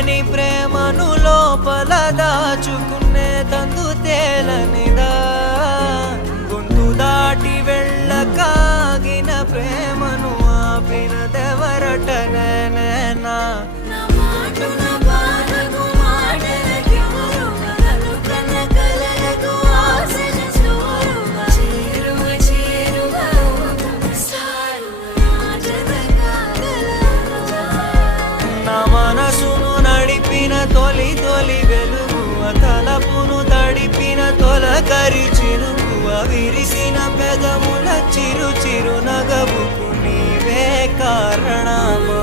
లేని ప్రేమను లోపల దాచుకునే తందు తేలనిదా గొంతు దాటి వెళ్ళకాగిన ప్రేమను ఆపినదెవరటనేనా మనసును నడిపిన తొలి తొలి వెలుగు తలపును తడిపిన తొలకరి చిరుగు విరిసిన పెదముల చిరు చిరు నగవుకు నీవే కారణమా.